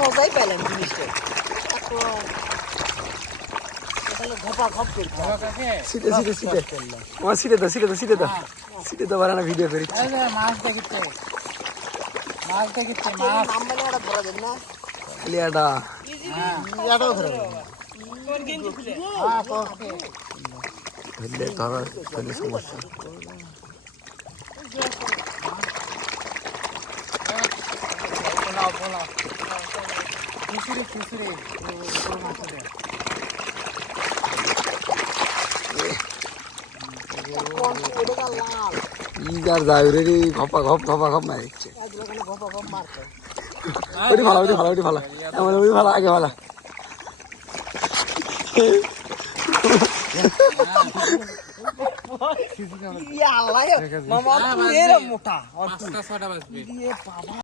মজাই পেলাম জিনিসটা ভিডিও করি মাছ দেখিচ্ছে সমস্যা ঘপা ঘপ মারছে ভালো আগে ভালো মোটা